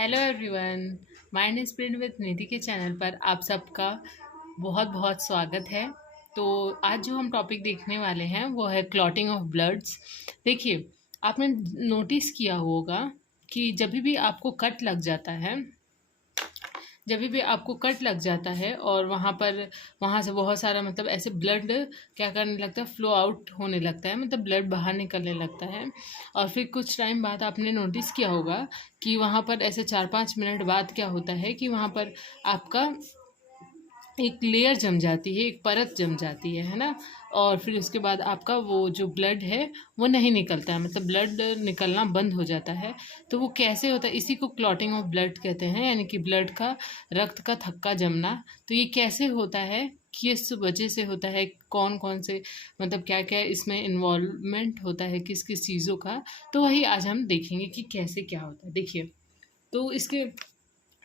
Hello everyone, mind is print with Nidhi के channel पर आप सबका बहुत बहुत स्वागत है। तो आज जो हम टॉपिक देखने वाले हैं वो है क्लॉटिंग ऑफ ब्लड्स। देखिए, आपने नोटिस किया होगा कि जब भी आपको कट लग जाता है और वहाँ से बहुत सारा मतलब ऐसे ब्लड क्या करने लगता है, फ्लो आउट होने लगता है, मतलब ब्लड बाहर निकलने लगता है। और फिर कुछ टाइम बाद आपने नोटिस किया होगा कि वहाँ पर ऐसे 4-5 मिनट बाद क्या होता है कि वहाँ पर आपका एक लेयर जम जाती है, एक परत जम जाती है ना। और फिर उसके बाद आपका वो जो ब्लड है वो नहीं निकलता है, मतलब ब्लड निकलना बंद हो जाता है। तो वो कैसे होता है, इसी को क्लॉटिंग ऑफ ब्लड कहते हैं, यानी कि ब्लड का, रक्त का थक्का जमना। तो ये कैसे होता है, किस वजह से होता है, कौन कौन से मतलब क्या क्या इसमें इन्वॉल्वमेंट होता है, किस किस चीज़ों का। तो वही आज हम देखेंगे कि कैसे क्या होता है। देखिए, तो इसके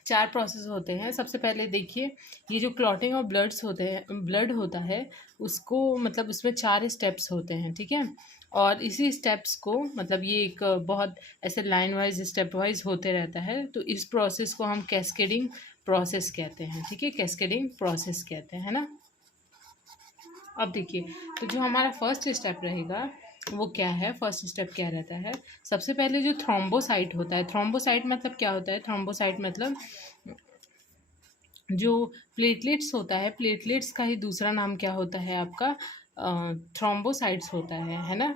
4 प्रोसेस होते हैं। सबसे पहले देखिए, ये जो क्लॉटिंग ऑफ ब्लड होता है, उसको मतलब उसमें 4 स्टेप्स होते हैं, ठीक है। और इसी स्टेप्स को मतलब ये एक बहुत ऐसे लाइन वाइज स्टेप वाइज होते रहता है। तो इस प्रोसेस को हम कैस्केडिंग प्रोसेस कहते हैं, ठीक है, कैस्केडिंग प्रोसेस कहते हैं ना। अब देखिए, तो जो हमारा फर्स्ट स्टेप रहेगा वो क्या है, फर्स्ट स्टेप क्या रहता है। सबसे पहले जो थ्रोम्बोसाइट होता है, थ्रोम्बोसाइट मतलब क्या होता है, थ्रोम्बोसाइट मतलब जो प्लेटलेट्स होता है, प्लेटलेट्स का ही दूसरा नाम क्या होता है आपका, थ्रोम्बोसाइट्स होता है ना।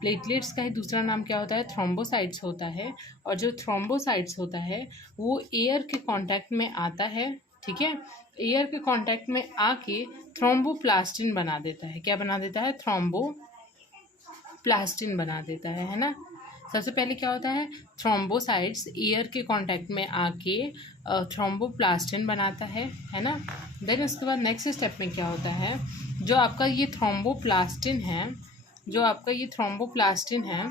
प्लेटलेट्स का ही दूसरा नाम क्या होता है, थ्रोम्बोसाइट्स होता है। और जो थ्रोम्बोसाइट्स होता है वो एयर के कांटेक्ट में आता है, ठीक है। एयर के कांटेक्ट में आके थ्रोम्बोप्लास्टिन बना देता है। क्या बना देता है, थ्रोम्बोप्लास्टिन बना देता है ना। सबसे पहले क्या होता है, थ्रोम्बोसाइट्स एयर के कांटेक्ट में आके थ्रोम्बोप्लास्टिन बनाता है ना। देन उसके बाद नेक्स्ट स्टेप में क्या होता है, जो आपका ये थ्रोम्बोप्लास्टिन है, जो आपका ये थ्रोम्बोप्लास्टिन है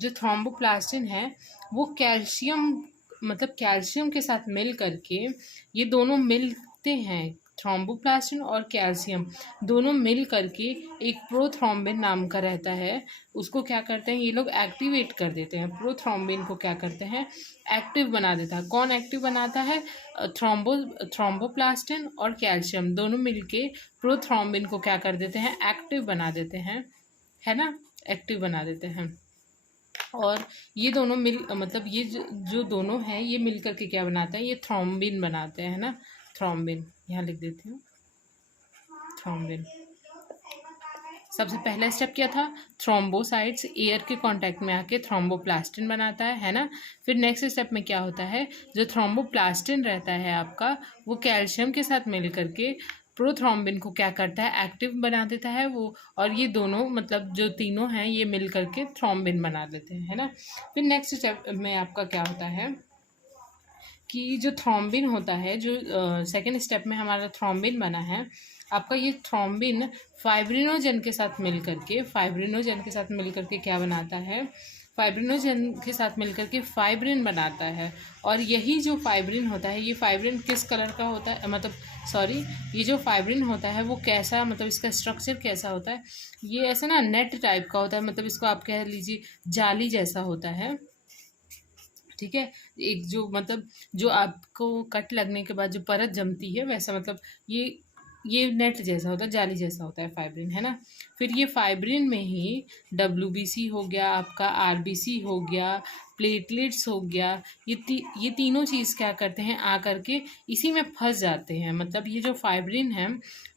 जो थ्रोम्बोप्लास्टिन है वो कैल्शियम, मतलब कैल्शियम के साथ मिल करके, ये दोनों मिलते हैं, थ्रोम्बोप्लास्टिन और कैल्शियम दोनों मिल करके एक प्रोथ्रोम्बिन नाम का रहता है। उसको क्या करते हैं ये लोग, एक्टिवेट कर देते हैं। प्रोथ्रोम्बिन को क्या करते हैं, एक्टिव बना देता है। कौन एक्टिव बनाता है, थ्रोम्बोप्लास्टिन और कैल्शियम दोनों मिलके प्रोथ्रोम्बिन को क्या कर देते हैं, एक्टिव बना देते हैं, है ना, एक्टिव बना देते हैं। और ये दोनों मतलब ये जो दोनों हैं ये मिल करके क्या बनाते हैं, ये थ्रोम्बिन बनाते हैं ना। थ्रोम्बिन यहाँ लिख देती हूँ, थ्रोम्बिन। सबसे पहला स्टेप क्या था, थ्रोम्बोसाइट्स एयर के कांटेक्ट में आके थ्रोम्बोप्लास्टिन बनाता है ना। फिर नेक्स्ट स्टेप में क्या होता है, जो थ्रोम्बोप्लास्टिन रहता है आपका, वो कैल्शियम के साथ मिल करके प्रोथ्रोम्बिन को क्या करता है, एक्टिव बना देता है वो। और ये दोनों मतलब जो तीनों हैं ये मिल करके थ्रोम्बिन बना देते हैं, है ना। फिर नेक्स्ट स्टेप में आपका क्या होता है कि जो थ्रोम्बिन होता है, जो सेकेंड स्टेप में हमारा थ्रोम्बिन बना है आपका, ये थ्रोम्बिन फाइब्रिनोजन के साथ मिल करके, फाइब्रिनोजन के साथ मिल करके क्या बनाता है, फाइब्रिनोजन के साथ मिलकर के फाइब्रिन बनाता है। और यही जो फाइब्रिन होता है, ये फाइब्रिन किस कलर का होता है, मतलब सॉरी, ये जो फाइब्रिन होता है वो कैसा, मतलब इसका स्ट्रक्चर कैसा होता है, ये ऐसा ना नेट टाइप का होता है, मतलब इसको आप कह लीजिए जाली जैसा होता है, ठीक है। एक जो मतलब जो आपको कट लगने के बाद जो परत जमती है वैसा, मतलब ये नेट जैसा होता है, जाली जैसा होता है फाइब्रिन, है ना। फिर ये फाइब्रिन में ही डब्ल्यूबीसी हो गया आपका, आरबीसी हो गया, प्लेटलेट्स हो गया, ये तीनों चीज़ क्या करते हैं, आ करके इसी में फंस जाते हैं। मतलब ये जो फाइब्रिन है,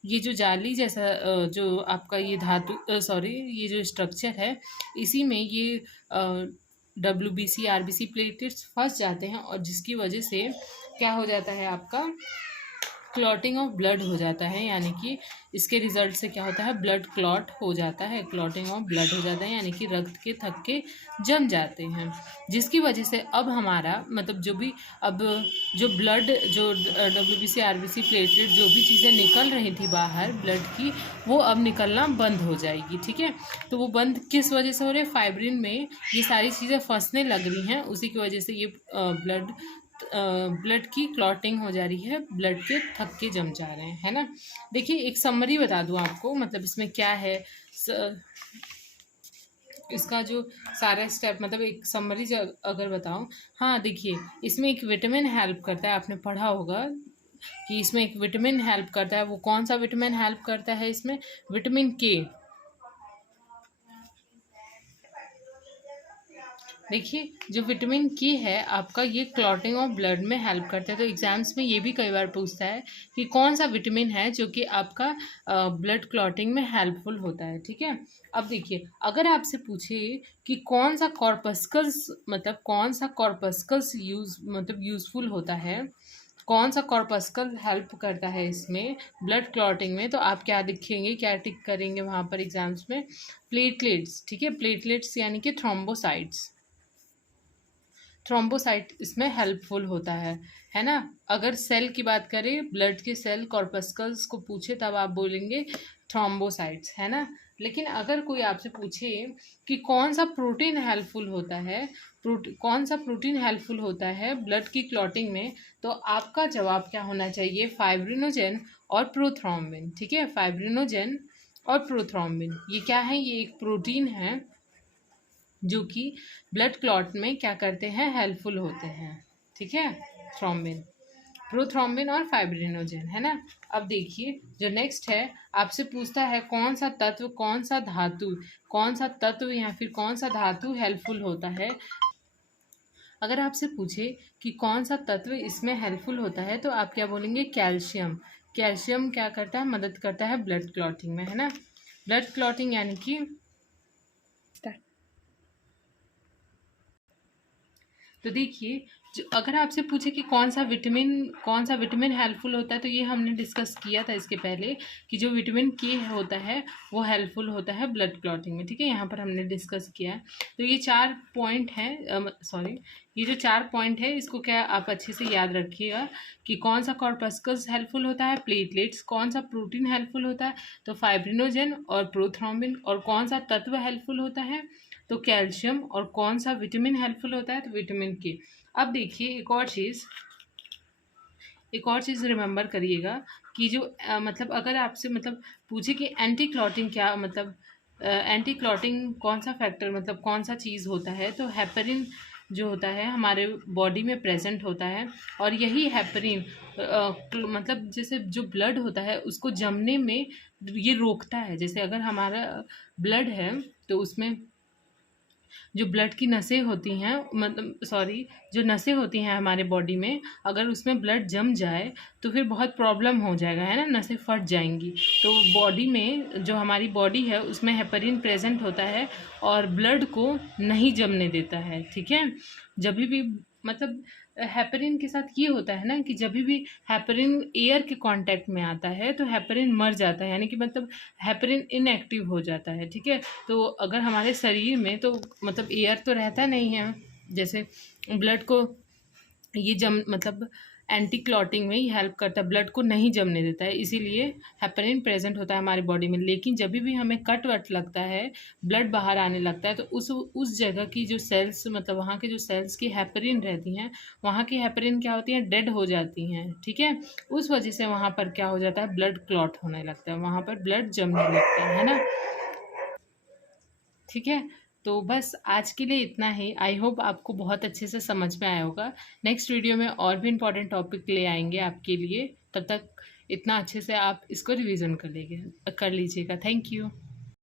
ये जो जाली जैसा जो आपका ये धातु सॉरी ये जो स्ट्रक्चर है, इसी में ये डब्ल्यूबीसी आरबीसी प्लेटलेट्स फंस जाते हैं। और जिसकी वजह से क्या हो जाता है आपका, क्लॉटिंग ऑफ ब्लड हो जाता है, यानी कि इसके रिजल्ट से क्या होता है, ब्लड क्लॉट हो जाता है, क्लॉटिंग ऑफ ब्लड हो जाता है, यानी कि रक्त के थक्के जम जाते हैं। जिसकी वजह से अब हमारा मतलब जो भी अब जो ब्लड जो डब्ल्यूबीसी आरबीसी प्लेटलेट जो भी चीज़ें निकल रही थी बाहर ब्लड की, वो अब निकलना बंद हो जाएगी, ठीक है। तो वो बंद किस वजह से हो रही है, फाइब्रिन में ये सारी चीज़ें फंसने लग रही हैं, उसी की वजह से ये ब्लड की क्लॉटिंग हो जा रही है, ब्लड के थक्के जम जा रहे हैं, है ना। देखिए, एक समरी बता दूं आपको, मतलब इसमें क्या है, इसका जो सारा स्टेप मतलब एक समरी अगर बताऊं, हाँ देखिए, इसमें एक विटामिन हेल्प करता है, आपने पढ़ा होगा कि इसमें एक विटामिन हेल्प करता है। वो कौन सा विटामिन हेल्प करता है इसमें? विटामिन के। देखिए, जो विटामिन के है आपका, ये क्लॉटिंग ऑफ ब्लड में हेल्प करता है। तो एग्जाम्स में ये भी कई बार पूछता है कि कौन सा विटामिन है जो कि आपका ब्लड क्लॉटिंग में हेल्पफुल होता है। ठीक है, अब देखिए, अगर आपसे पूछे कि कौन सा कॉर्पस्कल्स मतलब कौन सा कॉर्पस्कल्स यूजफुल होता है, कौन सा कॉर्पस्कल हेल्प करता है इसमें ब्लड क्लॉटिंग में, तो आप क्या लिखेंगे, क्या टिक करेंगे वहाँ पर एग्जाम्स में? प्लेटलेट्स। ठीक है, प्लेटलेट्स यानी कि थ्रोम्बोसाइट्स। थ्रोम्बोसाइट इसमें हेल्पफुल होता है ना। अगर सेल की बात करें, ब्लड के सेल कॉर्पस्कल्स को पूछे तब आप बोलेंगे थ्रोम्बोसाइट्स, है ना। लेकिन अगर कोई आपसे पूछे कि कौन सा प्रोटीन हेल्पफुल होता है, कौन सा प्रोटीन हेल्पफुल होता है ब्लड की क्लॉटिंग में, तो आपका जवाब क्या होना चाहिए? फाइब्रिनोजेन और प्रोथ्रोम्बिन। ठीक है, फाइब्रिनोजेन और प्रोथ्रोम्बिन ये क्या है? ये एक प्रोटीन है जो कि ब्लड क्लॉट में क्या करते हैं? हेल्पफुल होते हैं। ठीक है, थ्रोम्बिन, प्रोथ्रोम्बिन और फाइब्रिनोजेन, है ना। अब देखिए, जो नेक्स्ट है, आपसे पूछता है कौन सा तत्व, कौन सा धातु, कौन सा तत्व या फिर कौन सा धातु हेल्पफुल होता है। अगर आपसे पूछे कि कौन सा तत्व इसमें हेल्पफुल होता है, तो आप क्या बोलेंगे? कैल्शियम। कैल्शियम क्या करता है? मदद करता है ब्लड क्लॉटिंग में, है ना। ब्लड क्लॉटिंग यानी कि, तो देखिए, जो अगर आपसे पूछे कि कौन सा विटामिन हेल्पफुल होता है, तो ये हमने डिस्कस किया था इसके पहले कि जो विटामिन के होता है वो हेल्पफुल होता है ब्लड क्लॉटिंग में। ठीक है, यहाँ पर हमने डिस्कस किया है। तो ये 4 पॉइंट हैं, सॉरी, ये जो 4 पॉइंट है इसको क्या आप अच्छे से याद रखिएगा कि कौन सा कॉर्पस्कल्स हेल्पफुल होता है, प्लेटलेट्स, कौन सा प्रोटीन हेल्पफुल होता है तो फाइब्रिनोजेन और प्रोथ्रोम्बिन, और कौन सा तत्व हेल्पफुल होता है तो कैल्शियम, और कौन सा विटामिन हेल्पफुल होता है तो विटामिन के। अब देखिए, एक और चीज़ रिमेंबर करिएगा कि जो मतलब अगर आपसे मतलब पूछे कि एंटी क्लॉटिंग क्या मतलब एंटी क्लॉटिंग कौन सा फैक्टर मतलब कौन सा चीज़ होता है, तो हेपरिन जो होता है हमारे बॉडी में प्रेजेंट होता है। और यही हेपरिन मतलब जैसे जो ब्लड होता है उसको जमने में ये रोकता है। जैसे अगर हमारा ब्लड है तो उसमें जो ब्लड की नसें होती हैं, मतलब सॉरी, जो नसें होती हैं हमारे बॉडी में, अगर उसमें ब्लड जम जाए तो फिर बहुत प्रॉब्लम हो जाएगा, है ना, नसें फट जाएंगी। तो बॉडी में जो हमारी बॉडी है उसमें हेपरिन प्रेजेंट होता है और ब्लड को नहीं जमने देता है। ठीक है, जब भी मतलब हेपरिन के साथ ये होता है ना कि जब भी हेपरिन एयर के कांटेक्ट में आता है तो हेपरिन मर जाता है, यानी कि मतलब हेपरिन इनएक्टिव हो जाता है। ठीक है, तो अगर हमारे शरीर में तो मतलब एयर तो रहता नहीं है, जैसे ब्लड को ये जम मतलब एंटी क्लॉटिंग में ही हेल्प करता है, ब्लड को नहीं जमने देता है, इसीलिए हेपरिन प्रेजेंट होता है हमारी बॉडी में। लेकिन जब भी हमें कट वट लगता है, ब्लड बाहर आने लगता है, तो उस जगह की जो सेल्स मतलब वहाँ के जो सेल्स की हेपरिन रहती हैं, वहाँ की हेपरिन क्या होती है? डेड हो जाती हैं। ठीक है, उस वजह से वहाँ पर क्या हो जाता है? ब्लड क्लॉट होने लगता है, वहाँ पर ब्लड जमने लगता है ना। ठीक है, तो बस आज के लिए इतना ही। आई होप आपको बहुत अच्छे से समझ में आया होगा। नेक्स्ट वीडियो में और भी इम्पोर्टेंट टॉपिक ले आएंगे आपके लिए, तब तक इतना अच्छे से आप इसको रिवीजन कर लीजिएगा। Thank you.